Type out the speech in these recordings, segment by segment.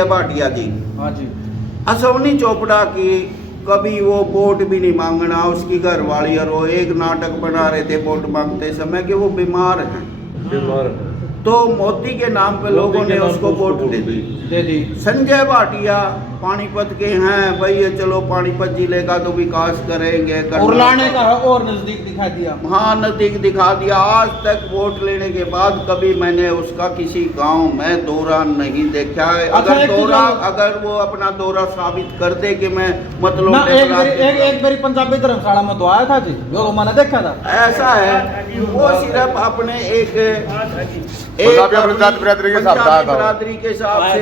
संजय भाटिया जी। हाँ जी। असवनी चोपड़ा की कभी वो वोट भी नहीं मांगना, उसकी घरवाली और वो एक नाटक बना रहे थे वोट मांगते समय कि वो बीमार हैं, तो मोदी के नाम पे लोगों ने उसको वोट दे दी। संजय भाटिया पानीपत के हैं भाई, ये चलो पानीपत जिले का तो विकास करेंगे, और लाने का है और नजदीक दिखा दिया। हाँ, नजदीक दिखा दिया। आज तक वोट लेने के बाद कभी मैंने उसका किसी गांव में दौरा नहीं देखा है। अगर वो अपना दौरा साबित कर दे कि मैं मतलब एक बारी पंजाबी धर्मशाला में तो आया था जी, जो मैंने देखा था। ऐसा है, वो सिर्फ अपने एक बिरादरी के हिसाब से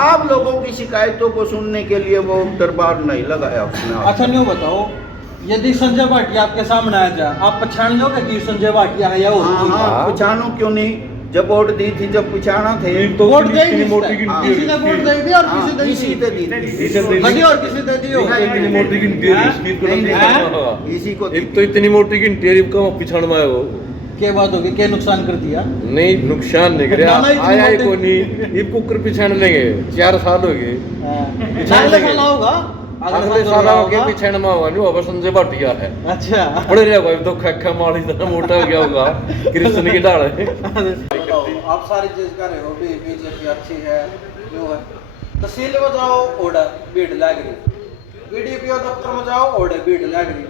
आप लोगों की शिकायतों को सुनने के लिए वो दरबार नहीं लगाया उसने। अच्छा, न्यू बताओ, यदि संजय भाटिया आपके सामने आ जाए, आप पहचान लोगे कि संजय भाटिया है या वो? हाँ, पहचानो क्यों नहीं, जब वोट दी थी, जब पछाना थे तो वोट दे दी, किसी ने वोट दे दी और किसी दे दी और किसी दे दी इतनी मोटी गिनती है, इसी को एक तो इतनी मोटी गिनती है, का पिछाड़ में वो क्या बात होगी, क्या नुकसान कर दिया? नहीं, नुकसान नहीं करे, आया ही को नहीं, ये कुकर पिछाड़ लेंगे, 4 साल हो गए अगले साल होगा, अगले साल के पिछाड़ में होगा नहीं, अब संजय भाटिया है। अच्छा, बड़े रे भाई तो खा माली इतना मोटा हो गया होगा, कृष्ण की डाल है। आप सारी चीज कर रहे हो, बीजेपी अच्छी है, जो है तहसील में जाओ ओडा भीड़ लग रही, बीडीपीओ दफ्तर में जाओ ओडे भीड़ लग रही,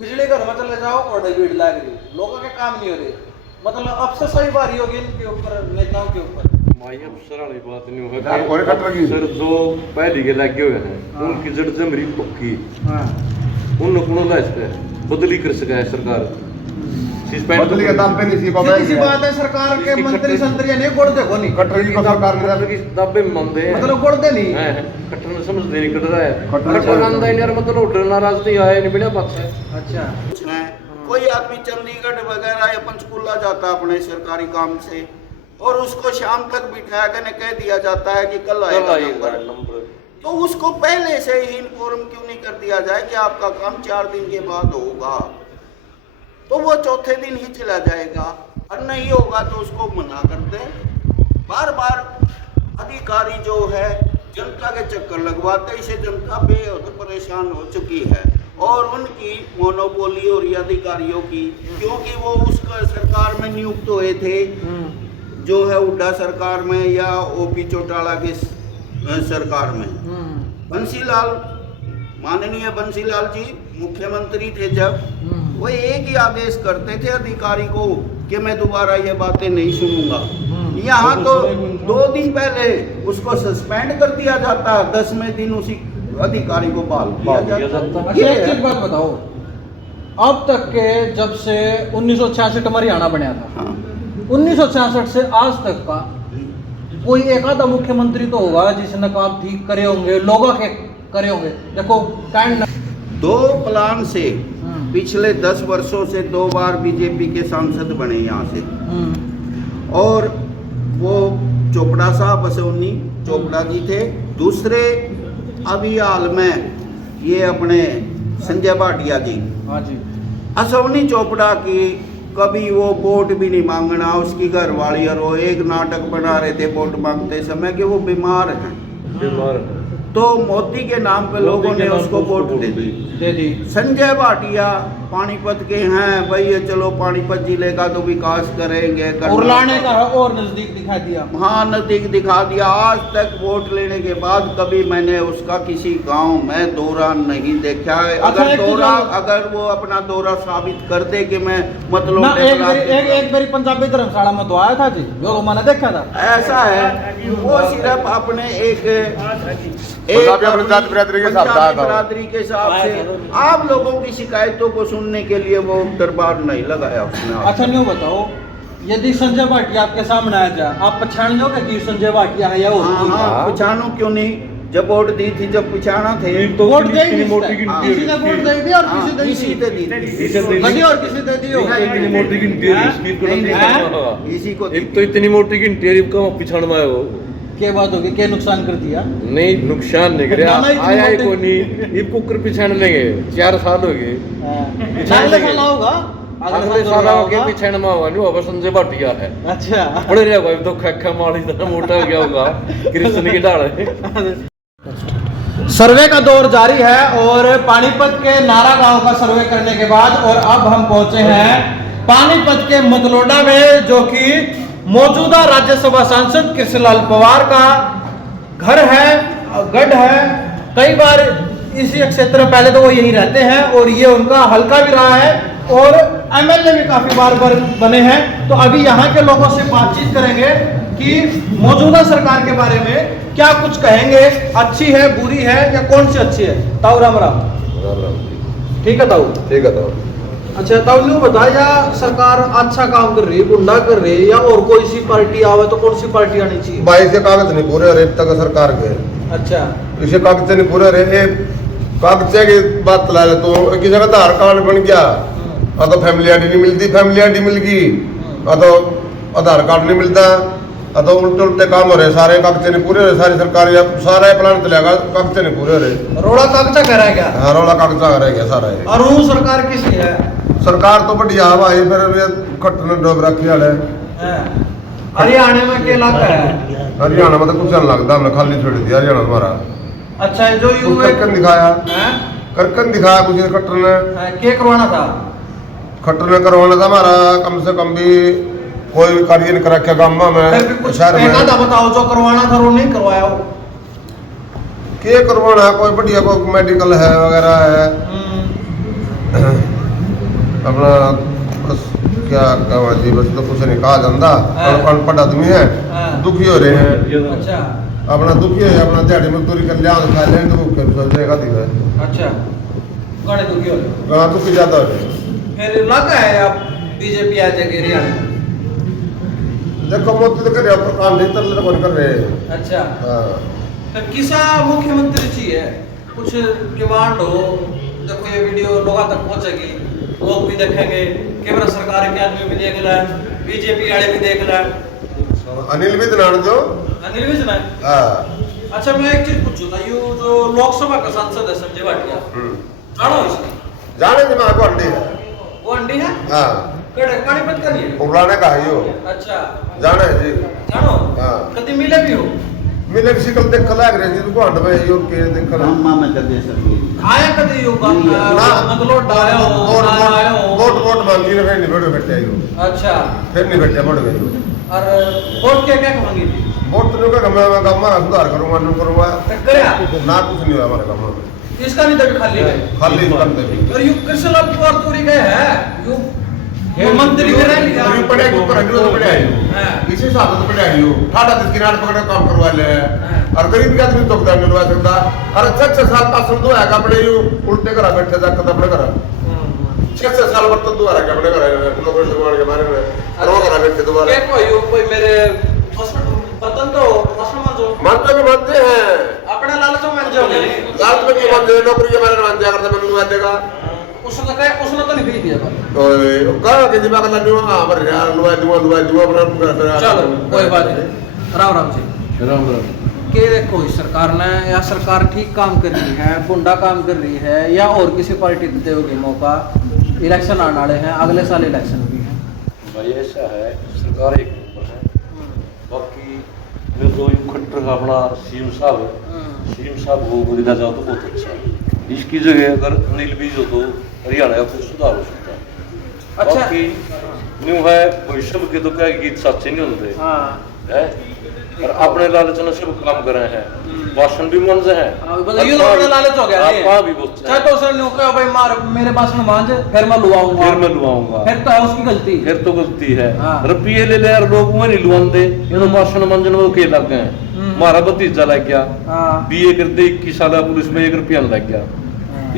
बिजली घर में चले जाओ ओडे भीड़ लग रही, लोगों के काम नहीं हो रहे। मतलब अब से सही बारी होगी इनके ऊपर, नेताओं के ऊपर। भाई अब सरल बात नहीं होगा, सर जो पहले के लगे हुए हैं उनकी जड़ जमरी पक्की, उन बदली कर सका है सरकार, बदली के दाम पे नहीं सी बात है। सरकार के मंत्री संतरी नहीं गुड़ देखो नहीं, कटरे की सरकार ने दबे मंदे हैं, मतलब गुड़ दे नहीं है, कटरे ने समझ नहीं कट रहा है, कटरे अंदर इन यार मतलब उधर नाराज नहीं आए नहीं बिना बात है। अच्छा, कोई आदमी चंडीगढ़ वगैरह या पंचकुला जाता है अपने सरकारी काम से, और उसको शाम तक बिठा कर कह दिया जाता है कि कल आएगा नंबर, तो उसको पहले से ही इन्फॉर्म क्यों नहीं कर दिया जाए कि आपका काम 4 दिन के बाद होगा, तो वो चौथे दिन ही चला जाएगा, और नहीं होगा तो उसको मना कर दे। बार बार अधिकारी जो है जनता के चक्कर लगवाते, इसे जनता बेहद परेशान हो चुकी है, और उनकी मोनोपोली और अधिकारियों की, क्योंकि वो उस सरकार में नियुक्त हुए थे, जो है हुड्डा सरकार में या ओपी चौटाला के सरकार में। बंसीलाल, माननीय बंसीलाल जी मुख्यमंत्री थे जब, वो एक ही आदेश करते थे अधिकारी को कि मैं दोबारा ये बातें नहीं सुनूंगा। यहाँ तो 2 दिन पहले उसको सस्पेंड कर दिया जाता, 10वें दिन उसी अधिकारी को बहाल किया जाता। ये एक बात बताओ, अब तक के जब से 1966 में हरियाणा बना था, हाँ। 1966 से आज तक का कोई एक आधा मुख्यमंत्री तो होगा जिसने काम ठीक करे होंगे, लोगों के करे होंगे। देखो 2 प्लान से पिछले 10 वर्षों से 2 बार बीजेपी के सांसद बने यहाँ से, और वो चोपड़ा साहब असवनी चोपड़ा जी थे। दूसरे अभी हाल में ये अपने संजय भाटिया जी। हाँ जी। असवनी चोपड़ा की कभी वो वोट भी नहीं मांगना, उसकी घरवाली और वो एक नाटक बना रहे थे वोट मांगते समय कि वो बीमार हैं, तो मोदी के नाम पे लोगों ने उसको वोट दे दी। संजय भाटिया पानीपत के हैं भाई, ये चलो पानीपत जिले का तो विकास करेंगे, और लाने का है और नजदीक दिखा दिया। हाँ, नजदीक दिखा दिया। आज तक वोट लेने के बाद कभी मैंने उसका किसी गांव में दौरा नहीं देखा है। अगर वो अपना दौरा साबित कर दे कि मैं मतलब एक बारी पंजाबी धर्मशाला में तो आया था जी, जो मैंने देखा था। ऐसा है, वो सिर्फ अपने एक बिरादरी के हिसाब से आप लोगों की शिकायतों को सुनने के लिए वो दरबार नहीं लगाया उसने। अच्छा, न्यू बताओ, यदि संजय भाटिया आपके सामने आ जाए, आप पहचान लोगे कि संजय भाटिया है या वो? हाँ, पहचानो क्यों नहीं, जब वोट दी थी, जब पछाना थे तो वोट दे दी, किसी ने वोट दे दी और किसी दे दी और किसी दे दी। इतनी मोटी गिनती है, इसी को एक तो इतनी मोटी गिनती है, का पिछाड़ में वो क्या बात होगी, क्या नुकसान कर दिया? नहीं, नुकसान नहीं करे, आया ही को नहीं, ये कुकर पिछाड़ लेंगे, 4 साल हो गए अगले साल होगा, अगले साल के पीछे न हुआ नहीं अब संजय भाटिया है। अच्छा बड़े रे भाई तो खक्का माली इतना मोटा हो गया होगा कृष्ण की ढाल है। सर्वे का दौर जारी है और पानीपत के नारा गांव का सर्वे करने के बाद और अब हम पहुंचे हैं पानीपत के मतलोडा में, जो कि मौजूदा राज्यसभा सांसद कृष्णलाल पवार का घर है, गढ़ है। कई बार इसी क्षेत्र में पहले तो वो यही रहते हैं और ये उनका हल्का भी रहा है और एमएलए भी काफी बार बने हैं। तो अभी यहाँ के लोगों से बातचीत करेंगे कि मौजूदा सरकार के बारे में क्या कुछ कहेंगे, अच्छी है, बुरी है या कौन सी अच्छी है। ताऊ राम राम। ठीक है ताऊ। ठीक है तो अच्छा ताऊ यूँ बताया, सरकार अच्छा काम कर रही है, गुंडा कर रही है या और कोई सी पार्टी आवे तो कौन सी पार्टी आनी चाहिए? भाई से कागज नहीं पूरे रहे तक सरकार के, अच्छा इसे कागज नहीं पूरे रहे। कागज की बात ला ले तो किसी का आधार कार्ड बन गया तो फैमिली आईडी नहीं मिलती, फैमिली आईडी मिल गई तो आधार कार्ड नहीं मिलता, तो उल्टे उल्टे काम हो रहे, सारे कागज नहीं पूरे रहे, सारी सरकार सारा प्लान चलेगा, कागज नहीं पूरे रहे। रोड़ा कागजा कह रहा है क्या? हाँ रोला कागजा रह गया सारा ये। और वो सरकार किसी है? सरकार तो बढ़िया है भाई, फिर खट्ट डोब रखी है। हरियाणा में क्या इलाका है? हरियाणा में तो कुछ नहीं लगता, हमने खाली छोड़ दिया हरियाणा हमारा। अच्छा जो यू करकन दिखाया, करकन दिखाया कुछ खट्टर ने, क्या करवाना था? खट्टर ने करवाना था हमारा, कम से कम भी कोई भी कार्य नहीं करा क्या गाँव में शहर में। बताओ जो करवाना था वो नहीं करवाया हो। क्या करवाना, कोई बढ़िया कोई मेडिकल है वगैरह है अपना, बस क्या कहा जी, बस तो कुछ नहीं कहा जाता। अनपढ़ आदमी है, दुखी हो रहे हैं। अच्छा अपना दुखी है, अपना दिहाड़ी मजदूरी कर लिया खा लें तो भूखे सोच जाएगा दी है। अच्छा गणे दुखी हो रहे, कहाँ दुखी ज्यादा हो रहे। फिर लगा है आप बीजेपी आ जाएगी हरियाणा में? देखो मोदी तो कर रहे पर काम नहीं तो कौन कर रहे। अच्छा हाँ तो किसा मुख्यमंत्री जी है, कुछ डिमांड हो, देखो ये वीडियो लोगों तक पहुंचेगी, लोग भी देखेंगे, केंद्र सरकार के आदमी भी देख रहा है, बीजेपी वाले भी देख रहा है। अनिल भी दिनाड़ जो अनिल विज ना? हाँ। अच्छा मैं एक चीज पूछूं था, ये जो लोकसभा का सांसद है संजय भाटिया, जानो इसको? जाने दिमाग को अंडी है। वो अंडी है? हाँ कड़े पानीपत का नहीं है? उबलाने का है यो। अच्छा जाने है जी। जानो? हाँ। कभी मिले भी हो? मिले किसी कल देख लग रहे जी, को अंड में यो के देख रहा। अम्मा में कर दे सकती आया कभी यो मतलब डाया हो, आया हो? वोट मांगी ना, फिर नहीं बैठे बैठे आयो। अच्छा फिर नहीं बैठे बैठ गए। और वोट क्या क्या मांगी थी? वोट तो का मैं गाँव में सुधार करूंगा, नहीं करूंगा कराया ना, कुछ नहीं हुआ हमारे गाँव में। इसका नहीं तभी खाली गए खाली करते भी और यू कृष्णलाल पवार पूरी गए हैं, यू मंत्री में रह लिया। अभी पढ़े को पर अभी तो पढ़े आई हां इसी हिसाब से तो पढ़े आई हो, ठाडा दिस किनारे पकड़े काम करवा ले। और गरीब के आदमी तो कर मिलवा सकता। और अच्छा साल पास दो है कपड़े यू उल्टे करा बैठे जा के कपड़े करा 6 साल बर्तन दोबारा कपड़े करा लोग दुकान के बारे में रो करा बैठे दोबारा। क्या कोई कोई मेरे बर्तन तो मुसलमान जो मानते भी मानते हैं, अपने लालच में जो लालच में क्यों मानते हैं, नौकरी के बारे में मान जाया करते मैं लुआ देगा। उसने तो नहीं भेज दिया तो कहा कि दिमाग का नहीं हुआ पर यार लुआ दूंगा अपना। चलो कोई बात नहीं। राम राम जी। राम राम। के देखो इस सरकार ने, या सरकार ठीक काम कर रही है, गुंडा काम कर रही है, या और किसी पार्टी देते होगी मौका? इलेक्शन आने वाले हैं, अगले साल इलेक्शन भी है भाई। ऐसा है सरकार एक नंबर है, बाकी जो तो खट्टर का अपना सीएम साहब वो बदला जाओ तो बहुत अच्छा है। इसकी जगह अगर अनिल विज हो तो हरियाणा का कुछ सुधार हो सकता है। अच्छा बाकी न्यू है भविष्य के तो क्या गीत सच्चे नहीं होते है, और अपने लालच में सब काम कर रहे हैं, भाषण भी मन से है। ये तो अपना लालच हो गया है। आप भी बहुत चाहे तो उसने न्यू कहा भाई मार मेरे पास में मांझ फिर मैं लुआऊंगा, फिर तो है उसकी गलती, फिर तो गलती है। हाँ। रुपये ले ले यार लोग वो नहीं लुआते, ये तो भाषण मंजन वो के लग गए। हमारा भतीजा लग गया बीए करते 21 साल पुलिस में 1 रुपया लग गया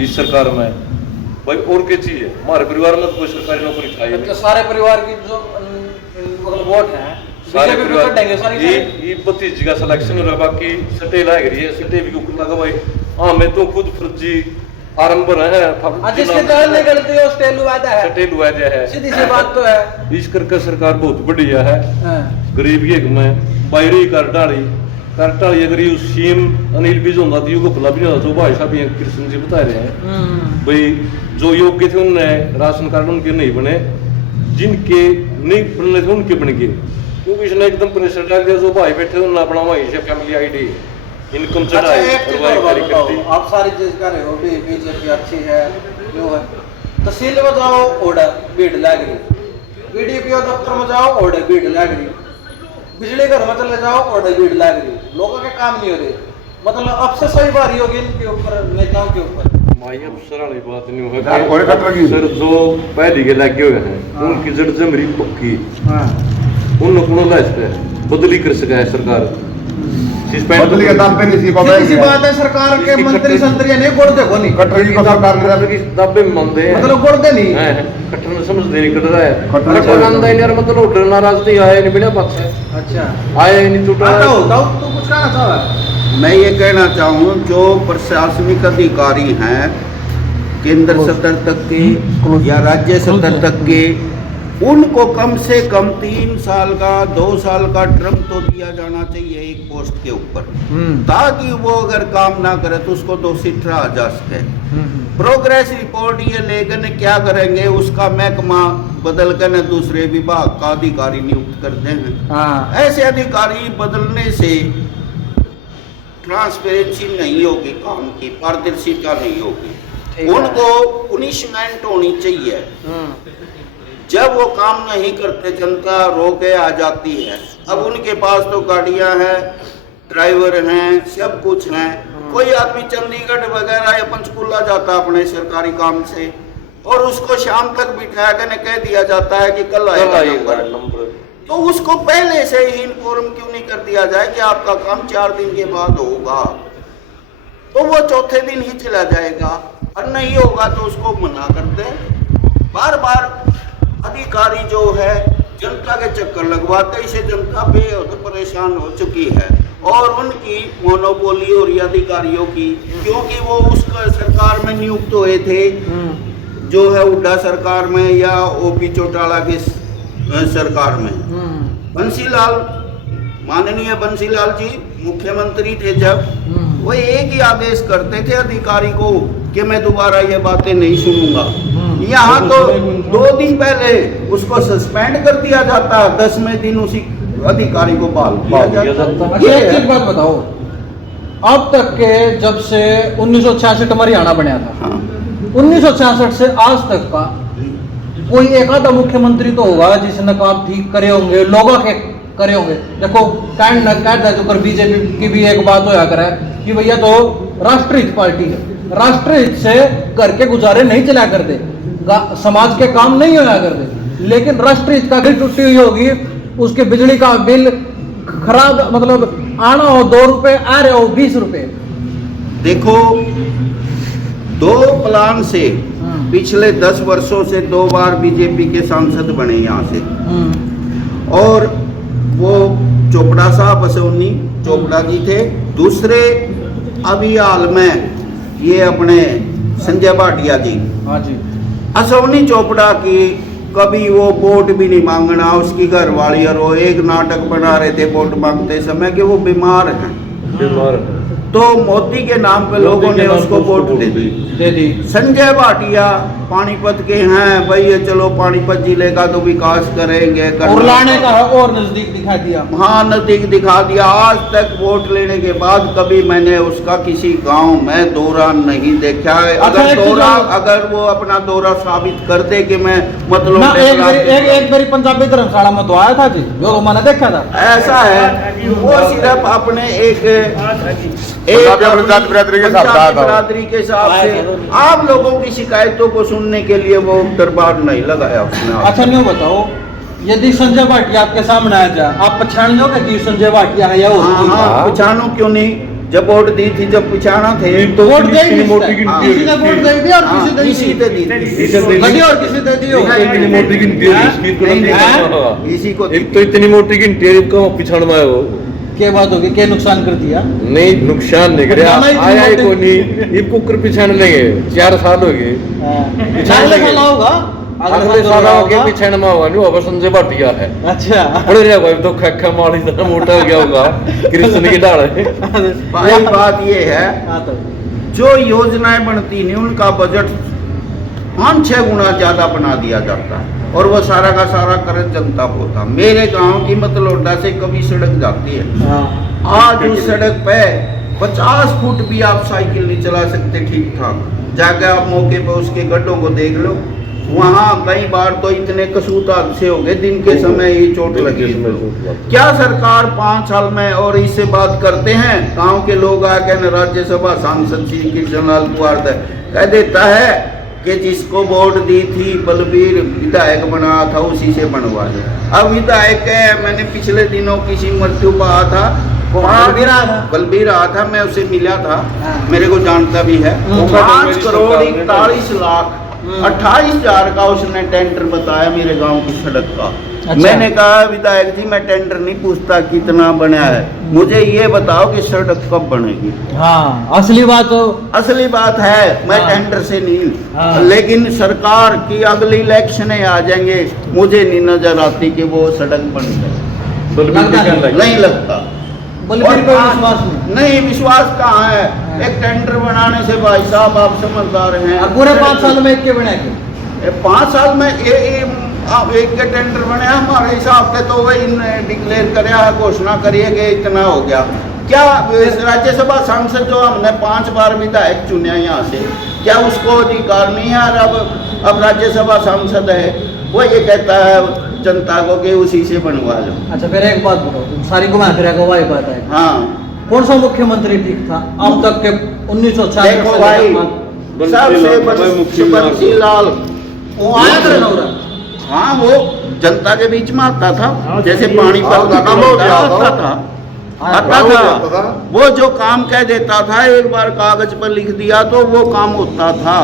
इस सरकार में। भाई और क्या चीज है, हमारे परिवार में तो कोई सरकारी नौकरी खाई नहीं। सारे परिवार की जो मतलब वोट है सारे परिवार ये भतीजी का सिलेक्शन हो रहा, बाकी सटे लाग रही है, सटे भी कुछ लगा भाई। हाँ मैं तो खुद फर्जी आरंभ रहे हैं, जिसके तहत नहीं करते हो स्टेल वादा है, सटे लुआया है, सीधी सी बात तो है। इस करके सरकार बहुत बढ़िया है। गरीब एक में बाहरी कर डाली करटाली अगर ये सीएम अनिल विज होगा तो युग भला भी नहीं होता। जो भाई साहब ये कृष्ण जी बता रहे हैं भाई, जो योग्य थे उनने राशन कार्ड उनके नहीं बने, जिनके नहीं बनने थे उनके बन गए, क्योंकि इसने एकदम प्रेशर डाल दिया। जो भाई बैठे उन्होंने अपना वहीं से फैमिली आईडी इनकम अच्छा चढ़ाई एक चीज और बात बताओ, आप सारी चीज कर रहे हो भी बीजेपी अच्छी है जो है, तहसील में जाओ ऑर्डर भीड़ लग रही, बीडीपीओ दफ्तर में जाओ ऑर्डर भीड़ लग रही, बिजली घर में चले जाओ ऑर्डर भीड़ लग रही, लोगों के काम नहीं हो रहे। मतलब अब से सही बारी होगी इनके ऊपर, नेताओं के ऊपर। माई अफसर वाली बात नहीं यार, कोई होगा कट लगी। सर। जो पहले के लगे हुए हैं उनकी जड़ जमरी पक्की, उन लोगों ने इस पे बदली कर सका है सरकार। बदली के दाम पे नहीं सी को सीधी बात है, सरकार के मंत्री संतरी नहीं गुड़ देखो नहीं, कटरी की सरकार ने दबे मंदे हैं, मतलब गुड़ दे नहीं कट्टर में समझते नहीं कट रहा है। कट अरे रहा है। कोई आंदा ही नहीं यार, मतलब होटल नाराज नहीं आए नहीं बिना बात है, अच्छा आए नहीं टूटा आता होता हूँ तो कुछ कहना चाह रहा है। मैं ये कहना चाहूँ जो प्रशासनिक अधिकारी हैं केंद्र स्तर तक के या राज्य स्तर तक के, उनको कम से कम 3 साल का 2 साल का टर्म तो दिया जाना चाहिए एक पोस्ट के ऊपर, ताकि वो अगर काम ना करे तो उसको दोषी ठहराया जा सके। प्रोग्रेस रिपोर्ट ये लेकर क्या करेंगे, उसका महकमा बदल कर न दूसरे विभाग का अधिकारी नियुक्त करते हैं। ऐसे अधिकारी बदलने से ट्रांसपेरेंसी नहीं होगी, काम की पारदर्शिता नहीं होगी, उनको पुनिशमेंट होनी चाहिए। जब वो काम नहीं करते जनता रोके आ जाती है। अब उनके पास तो गाड़ियां हैं, ड्राइवर हैं, सब कुछ हैं। कोई आदमी चंडीगढ़ वगैरह या पंचकुला जाता अपने सरकारी काम से और उसको शाम तक बिठा कर कह दिया जाता है कि कल आएगा नंबर, तो उसको पहले से ही इन्फॉर्म क्यों नहीं कर दिया जाए कि आपका काम 4 दिन के बाद होगा, तो वो चौथे दिन ही चला जाएगा। और नहीं होगा तो उसको मना कर दे। बार बार अधिकारी जो है जनता के चक्कर लगवाते, इसे जनता बेहद परेशान हो चुकी है और उनकी मोनोपोली हो रही अधिकारियों की, क्योंकि वो उस सरकार में नियुक्त हुए थे जो है हुड्डा सरकार में या ओपी चौटाला की सरकार में। बंसीलाल, माननीय बंसीलाल जी मुख्यमंत्री थे जब, वो एक ही आदेश करते थे अधिकारी को कि मैं दोबारा ये बातें नहीं सुनूंगा। यहाँ तो 2 दिन पहले उसको सस्पेंड कर दिया जाता, 10वें दिन उसी अधिकारी को बहाल किया जाता। अच्छा एक चीज बात बताओ, अब तक के जब से 1966 हरियाणा बना था, हाँ। 1966 से आज तक का कोई एक आधा मुख्यमंत्री तो होगा जिसने काम ठीक करे होंगे, लोगों के करे होंगे। देखो कैंड बीजेपी की भी एक बात होया करे कि भैया तो राष्ट्रहित पार्टी है, राष्ट्रहित से घर के गुजारे नहीं चला करते, समाज के काम नहीं होया करते, लेकिन राष्ट्रहित का बिल टूटी हुई होगी, उसके बिजली का बिल खराब, मतलब आना हो 2 रुपए, आ रहे हो 20 रुपए। देखो 2 प्लान से पिछले 10 वर्षों से 2 बार बीजेपी के सांसद बने यहाँ से, और वो चोपड़ा साहब असोनी चोपड़ा जी थे। दूसरे अभी हाल में ये अपने संजय भाटिया जी, हाँ जी, असोनी चोपड़ा की कभी वो वोट भी नहीं मांगना, उसकी घरवाली और वो एक नाटक बना रहे थे वोट मांगते समय कि वो बीमार हैं, तो मोदी के नाम पे लोगों ने उसको वोट दे दी। संजय भाटिया पानीपत के हैं, भाई ये चलो पानीपत जिले का तो विकास करेंगे, और लाने का है और नजदीक दिखा दिया। हाँ, नजदीक दिखा दिया। आज तक वोट लेने के बाद कभी मैंने उसका किसी गांव में दौरा नहीं देखा है। अगर वो अपना दौरा साबित कर दे कि मैं मतलब एक बारी पंजाबी धर्मशाला में तो आया था जी, जो मैंने देखा था। ऐसा है वो सिर्फ अपने एक जाति बिरादरी के हिसाब से आप लोगों की शिकायतों को सुनने के लिए वो दरबार नहीं लगाया उसने। अच्छा नहीं बताओ, यदि संजय भाटिया आपके सामने आ जाए, आप पहचान लोगे कि संजय भाटिया है या वो? हाँ, पहचानो क्यों नहीं, जब वोट दी थी, जब पहचाना थे तो वोट दे किसी ने वोट दे दी और किसी दे दी और किसी दे दी इतनी मोटी गिनती इसी को एक तो इतनी मोटी गिनती को पिछड़ में हो क्या बात होगी, क्या नुकसान कर दिया? नहीं, नुकसान नहीं करे, आया ही को नहीं, ये कुकर पिछाड़ लेंगे, 4 साल हो गए, पिछाड़ लेगा होगा। अगले साल के पीछे न होगा नहीं होगा संजय भाटिया है अच्छा बड़े रे भाई तो खक्का माली तरह मोटा हो गया होगा कृष्ण की डाल है भाई बात ये है हाँ तो जो योजनाएं बनती नहीं उनका बजट 5-6 गुना ज्यादा बना दिया जाता है और वो सारा का सारा कर्ज जनता को होता। मेरे गांव की मतलोडा से कभी सड़क जाती है, हाँ आज उस सड़क पे 50 फुट भी आप साइकिल नहीं चला सकते ठीक ठाक। जाके आप मौके पे उसके गड्ढों को देख लो, वहाँ कई बार तो इतने कसूत हादसे हो गए दिन के समय ही चोट लगी। क्या सरकार 5 साल में और इससे बात करते हैं। गांव के लोग आके न राज्यसभा सांसद श्री कृष्ण लाल कुमार कह देता है कि जिसको वोट दी थी बलबीर विधायक बना था उसी से बनवा दे। अब विधायक मैंने पिछले दिनों किसी मृत्यु पाया था, बलबीर आया था, मैं उसे मिला था, मेरे को जानता भी है। 5 करोड़ 41 लाख 28,000 का उसने टेंडर बताया मेरे गांव की सड़क का। अच्छा। मैंने कहा विधायक जी मैं टेंडर नहीं पूछता कितना बना है, मुझे ये बताओ कि सड़क कब बनेगी। हाँ असली बात तो असली बात है मैं हाँ। टेंडर से नहीं हाँ। लेकिन सरकार की अगली इलेक्शन आ जाएंगे, मुझे नहीं नजर आती कि वो सड़क बन जाए, नहीं लगता। बलबीर पे विश्वास नहीं विश्वास कहाँ है। एक टेंडर बनाने से भाई साहब आप समझदार हैं। अब पूरे 5 साल में एक के बने के 5 साल में एक के टेंडर बने हमारे हिसाब से तो वही डिक्लेयर कराया है, घोषणा करिए कि इतना हो गया। क्या राज्यसभा सांसद जो हमने 5 बार विधायक चुने यहाँ से, क्या उसको अधिकार नहीं है। और अब राज्यसभा सांसद है वो ये कहता है जनता को कि उसी से बनवा लो। अच्छा फिर एक बात बताओ, तुम सारी घुमा फिरा को वही बात है। हाँ कौन सा मुख्यमंत्री ठीक था अब तक के 1966 देखो भाई सबसे बंसी लाल वो आया था नौरा। हाँ वो जनता के बीच में आता था, जैसे पानी पर आता था। वो जो काम कह देता था एक बार कागज पर लिख दिया तो वो काम होता था।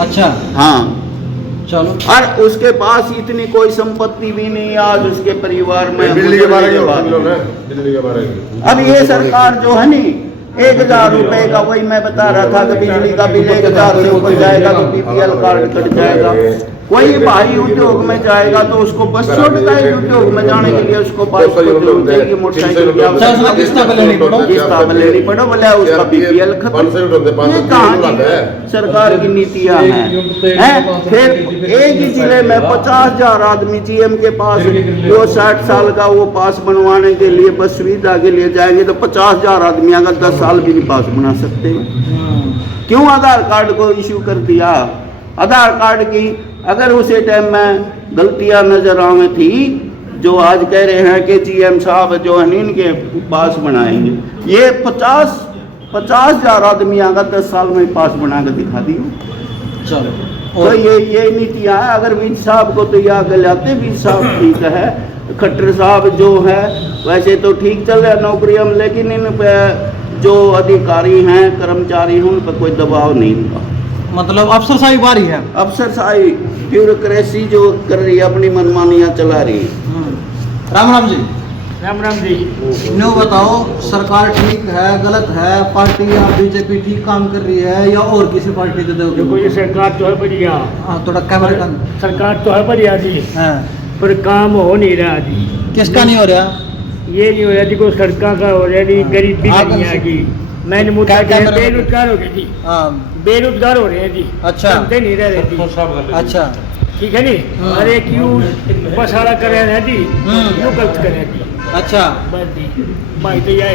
अच्छा हाँ चलो। और उसके पास इतनी कोई संपत्ति भी नहीं आज उसके परिवार में। बिजली के बारे में बिजली के बारे में अब ये सरकार जो है नी 1,000 रुपए का, वही मैं बता रहा था कि बिजली का बिल 1,000 से ऊपर जाएगा तो BPL कार्ड कट जाएगा। कोई भाई उद्योग में जाएगा तो उसको बस छोड़ देगा, उद्योग में जाने के लिए उसको बाइक चाहिए, मोटरसाइकिल किस्ता पे लेनी पड़ो बोले उसका BPL खत्म। ये कहाँ की सरकार की नीतियाँ हैं। फिर एक ही जिले में 50,000 आदमी GM के पास जो 60 साल का वो पास बनवाने के लिए बस सुविधा के लिए जाएंगे तो 50,000 आदमी अगर 10 साल भी नहीं पास बना सकते। क्यों आधार कार्ड को इश्यू कर दिया। आधार कार्ड की अगर उसी टाइम में गलतियां नजर आवे थी जो आज कह रहे हैं कि GM साहब जो है इनके पास बनाएंगे, ये 50,000 आदमी अगर 10 साल में पास बना कर दिखा दियो। चलो तो ये नीतियाँ है। अगर बीज साहब को तो यहाँ कर जाते, बीज साहब ठीक है, खट्टर साहब जो है वैसे तो ठीक चल रहा है नौकरियों में, लेकिन इन पे जो अधिकारी हैं कर्मचारी हैं उन पर कोई दबाव नहीं होगा। मतलब अफसरशाही बारी है। अफसरशाही ब्यूरोक्रेसी जो कर रही है अपनी मनमानियाँ चला रही है। राम राम जी। राम राम जी। नो बताओ सरकार ठीक है गलत है, पार्टी या BJP ठीक काम कर रही है या और किसी पार्टी के दोगे? देखो ये सरकार तो है बढ़िया। हाँ थोड़ा कैमरे का। सरकार तो है बढ़िया जी, हाँ पर काम हो नहीं रहा जी। किसका नहीं हो रहा? ये नहीं हो रहा जी, कोई सड़कों का हो रहा जी, गरीबी नहीं आएगी। मैंने मुद्दा किया बेरोजगार हो गए जी, हाँ बेरोजगार हो रहे हैं जी। अच्छा। बनते नहीं रह रहे जी। अच्छा ठीक है नी। अरे क्यों बसाड़ा कर रहे हैं जी, क्यों गलत कर रहे हैं जी। अच्छा बस जी भाई तो ये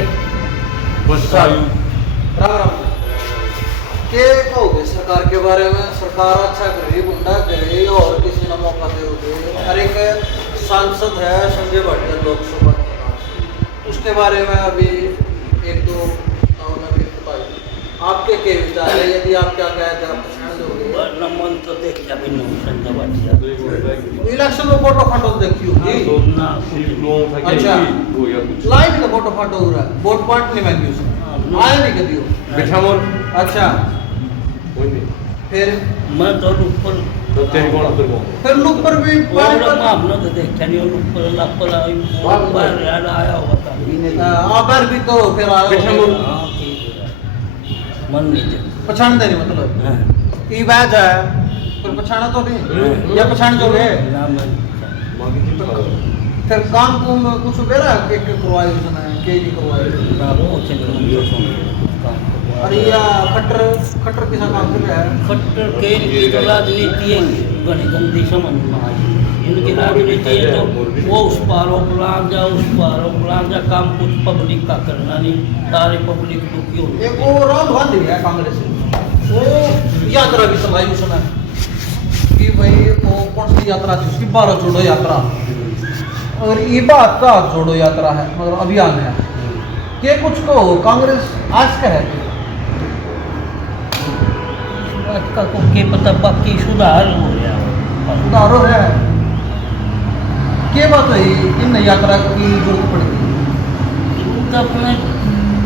के कहोगे सरकार के बारे में? सरकार अच्छा कर रही, गुंडा कर रही और किसी ने मौका दोगे? हर एक सांसद है संजय भाटिया लोकसभा, उसके बारे में अभी 1-2 आपके क्या विचार है? यदि आप क्या कहते हैं आप पसंद दोगे? मन तो देख इलेक्शन में फोटो फाटो देखी होगी। अच्छा लाइव का फोटो फाटो हो रहा है, वोट बांटने में भी उसने आया नहीं कभी हो। अच्छा फिर मैं तो ऊपर फिर लोग पर भी आपने तो देखा नहीं ऊपर लापर आया हुआ था। आबर भी तो फिर आया मन नहीं थे पहचान नहीं मतलब हाँ। ये बात है फिर पछाना तो नहीं या पछाण जो है फिर काम कुम कुछ बेरा के करवाए उसने के नहीं करवाए अरे या खट्टर खट्टर किसा काम कर रहा है खट्टर के इनकी जो राजनीति है बड़ी गंदी समझ में आई इनकी राजनीति है तो वो उस पारों प्लान जा काम कुछ पब्लिक का करना नहीं सारे पब्लिक दुखी हो एक वो राहुल गांधी है कांग्रेस से वो यात्रा भी समाई उसने कि भाई वो कौन सी यात्रा थी उसकी 12 जोड़ो यात्रा और ये बात का जोड़ो यात्रा है मतलब अभियान है के कुछ को कांग्रेस आज का है बात का को के पता बाकी सुधार हो गया सुधारो है के बात है इन यात्रा की जरूरत पड़ती तो अपने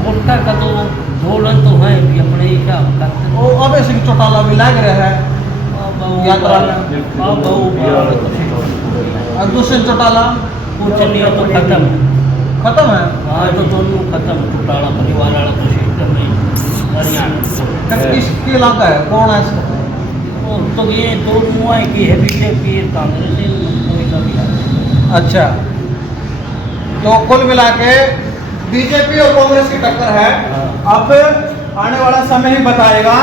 वोटा का तो धोलन तो है भी अपने हिसाब का वो अभय सिंह चौटाला भी लग रहा है यात्रा अग्रसेन चौटाला कुछ नहीं तो खत्म है हाँ तो दोनों खत्म चौटाला परिवार वाला तो सिस्टम नहीं हरियाणा किसके इलाका है कौन है इसका और तो ये दो मुआई की है बीजेपी कांग्रेस कोई का भी अच्छा तो कुल मिला के बीजेपी और कांग्रेस की टक्कर है अब आने वाला समय ही बताएगा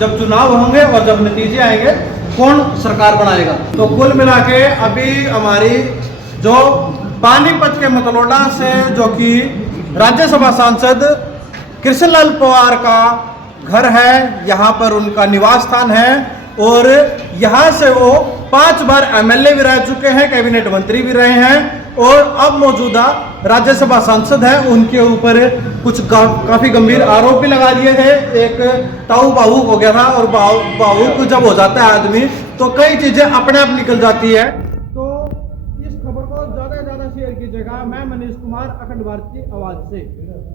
जब चुनाव होंगे और जब नतीजे आएंगे कौन सरकार बनाएगा तो कुल मिला के अभी हमारी जो पानीपत के मतलोडा से जो कि राज्यसभा सांसद कृष्णलाल पवार का घर है यहाँ पर उनका निवास स्थान है और यहाँ से वो 5 बार एमएलए भी रह चुके हैं कैबिनेट मंत्री भी रहे हैं और अब मौजूदा राज्यसभा सांसद हैं उनके ऊपर कुछ काफी गंभीर आरोप भी लगा दिए थे एक ताऊ भावुक हो गया था और भावुक जब हो जाता है आदमी तो कई चीजें अपने आप निकल जाती है तो इस खबर को ज्यादा से ज्यादा शेयर कीजिएगा मैं मनीष कुमार अखंड भारत की आवाज से